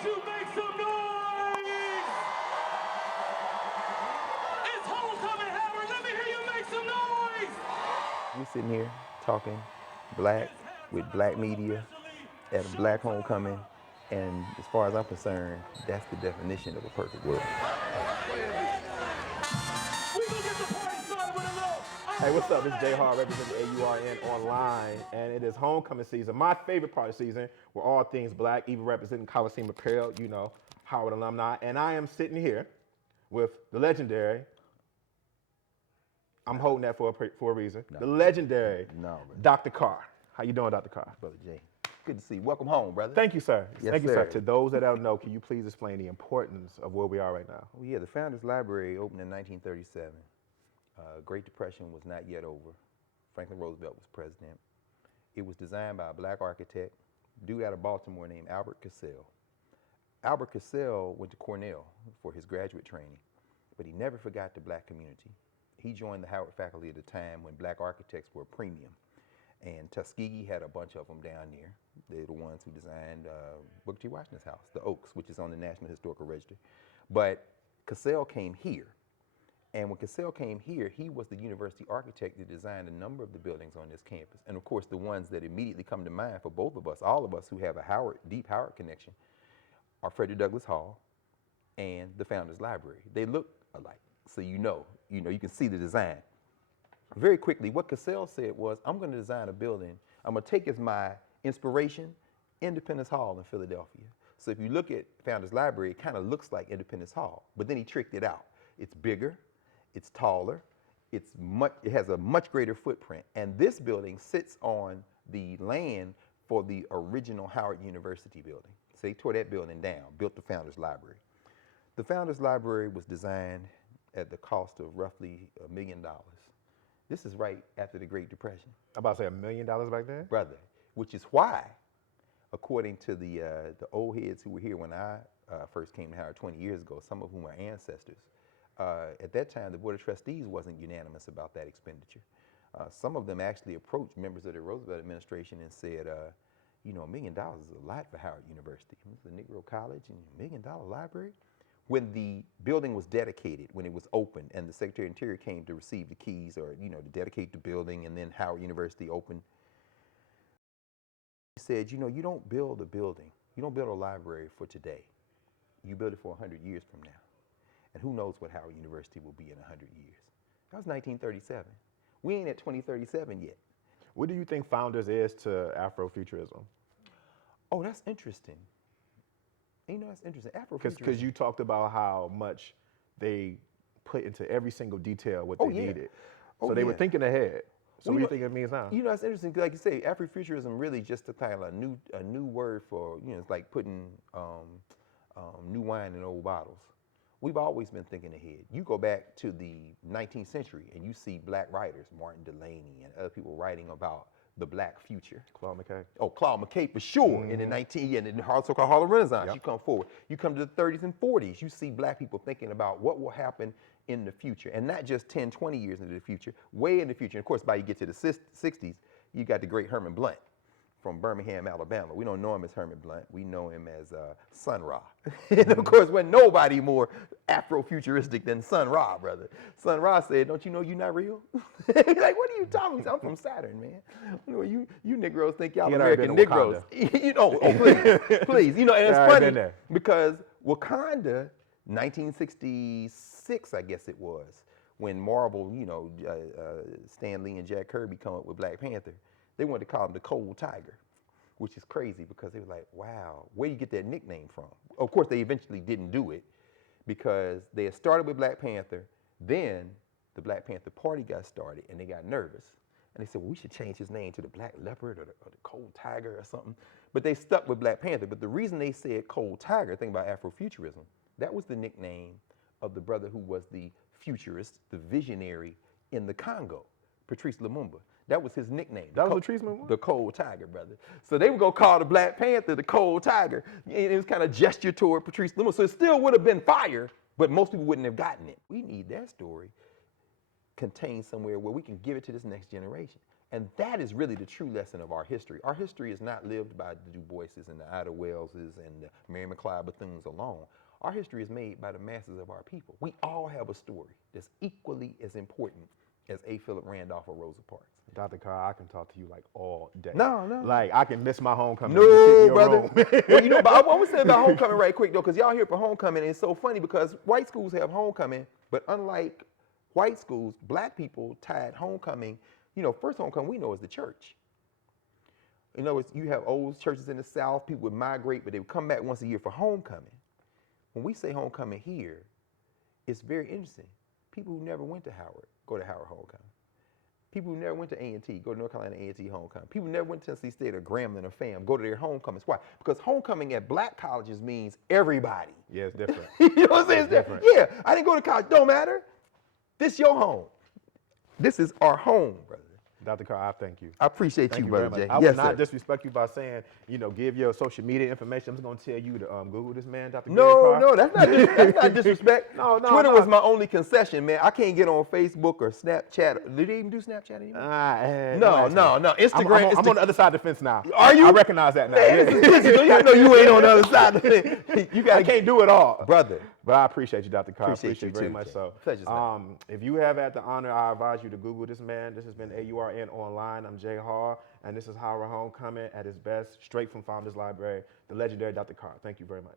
Don't you make some noise? It's homecoming, Howard. Let me hear you make some noise. We're sitting here talking black with black media at a black homecoming, and as far as I'm concerned, that's the definition of a perfect world. Hey, what's up? This is Jay Hard representing AURN online, and it is homecoming season, my favorite part of the season, where all things black, even representing Coliseum apparel, you know, Howard alumni. And I am sitting here with the legendary, I'm holding that for a reason, the legendary Dr. Carr. How you doing, Dr. Carr? Brother Jay, good to see you. Welcome home, brother. Thank you, sir. Yes, Thank you, sir. sir. To those that don't know, can you please explain the importance of where we are right now? Oh, yeah, the Founders Library opened in 1937. Great Depression was not yet over. Franklin Roosevelt was president. It was designed by a black architect, dude out of Baltimore named Albert Cassell. Albert Cassell went to Cornell for his graduate training, but he never forgot the black community. He joined the Howard faculty at a time when black architects were a premium. And Tuskegee had a bunch of them down there. They're the ones who designed Booker T. Washington's house, the Oaks, which is on the National Historical Register. But Cassell came here. And when Cassell came here, he was the university architect that designed a number of the buildings on this campus. And of course, the ones that immediately come to mind for both of us, all of us who have a deep Howard connection, are Frederick Douglass Hall and the Founders Library. They look alike, so you can see the design. Very quickly, what Cassell said was, I'm going to design a building. I'm going to take as my inspiration Independence Hall in Philadelphia. So if you look at Founders Library, it kind of looks like Independence Hall, but then he tricked it out. It's bigger. It's taller, it has a much greater footprint, and this building sits on the land for the original Howard University building. So they tore that building down, built the Founders Library. The Founders Library was designed at the cost of roughly $1 million. This is right after the Great Depression. I'm about to say $1 million back then? Brother, which is why, according to the old heads who were here when I first came to Howard 20 years ago, some of whom are ancestors, at that time, the Board of Trustees wasn't unanimous about that expenditure. Some of them actually approached members of the Roosevelt administration and said, $1 million is a lot for Howard University. It's a Negro college and $1 million library. When the building was dedicated, when it was opened, and the Secretary of Interior came to receive the keys or, to dedicate the building, and then Howard University opened, he said, you don't build a building, you don't build a library for today. You build it for 100 years from now. And who knows what Howard University will be in 100 years. That was 1937. We ain't at 2037 yet. What do you think Founders is to Afrofuturism? Oh, that's interesting. That's interesting. Afrofuturism. Because you talked about how much they put into every single detail what they needed. So they were thinking ahead. So what do you think it means now? It's interesting. Like you say, Afrofuturism really just a kind of a new word for, it's like putting new wine in old bottles. We've always been thinking ahead. You go back to the 19th century and you see black writers, Martin Delany and other people writing about the black future. Claude McKay. Oh, Claude McKay for sure. And in the so-called Harlem Renaissance, you come forward. You come to the 30s and 40s, you see black people thinking about what will happen in the future. And not just 10, 20 years into the future, way in the future. And of course, by you get to the 60s, you got the great Herman Blunt from Birmingham, Alabama. We don't know him as Herman Blunt. We know him as Sun Ra. And of course, when nobody more Afrofuturistic than Sun Ra, brother. Sun Ra said, don't you know you're not real? Like, what are you talking about? I'm from Saturn, man. You Negroes think y'all American Negroes. Please. And it's funny because Wakanda, 1966, I guess it was, when Marvel, Stan Lee and Jack Kirby come up with Black Panther, they wanted to call him the Cold Tiger, which is crazy because they were like, wow, where do you get that nickname from? Of course, they eventually didn't do it because they had started with Black Panther, then the Black Panther Party got started and they got nervous. And they said, well, we should change his name to the Black Leopard or the Cold Tiger or something. But they stuck with Black Panther. But the reason they said Cold Tiger, think about Afrofuturism, that was the nickname of the brother who was the futurist, the visionary in the Congo, Patrice Lumumba. That was his nickname. That was Patrice Lumumba? The Cold Tiger, brother. So they were going to call the Black Panther the Cold Tiger. And it was kind of gesture toward Patrice Lumumba. So it still would have been fire, but most people wouldn't have gotten it. We need that story contained somewhere where we can give it to this next generation. And that is really the true lesson of our history. Our history is not lived by the Du Boises and the Ida Welleses and the Mary McLeod Bethunes alone. Our history is made by the masses of our people. We all have a story that's equally as important as A. Philip Randolph or Rosa Parks. Dr. Carr, I can talk to you like all day. No. Like I can miss my homecoming. No, brother. Well, you know, but I want to say about homecoming right quick though, because y'all here for homecoming, and it's so funny because white schools have homecoming, but unlike white schools, black people tied homecoming. You know, first homecoming we know is the church. You know, you have old churches in the South, people would migrate, but they would come back once a year for homecoming. When we say homecoming here, it's very interesting. People who never went to Howard go to Howard homecoming. People who never went to A&T go to North Carolina A&T homecoming. People who never went to Tennessee State or Grambling or FAM go to their homecomings. Why? Because homecoming at black colleges means everybody. Yeah, it's different. You know what I'm saying? It's different. Yeah, I didn't go to college. Don't matter. This your home. This is our home, brother. Dr. Carr, I thank you. I appreciate Thank you, very brother much. Jay. I Yes, will not sir. disrespect you by saying, you know, give your social media information. I'm just going to tell you to Google this man, Dr. No, that's not disrespect. No, Twitter was my only concession, man. I can't get on Facebook or Snapchat. Do they even do Snapchat anymore? No. Instagram. I'm on the other side of the fence now. Are you? I recognize that now. Man, Yeah. I know you ain't on the other side of the fence. I can't do it all. Brother. But I appreciate you, Dr. Carr. Appreciate you very too, much Jay. so. Pleasure's mine. If you have had the honor, I advise you to Google this man. This has been AURN Online. I'm Jay Hall, and this is Howard Homecoming at his best, straight from Founders Library, the legendary Dr. Carr. Thank you very much.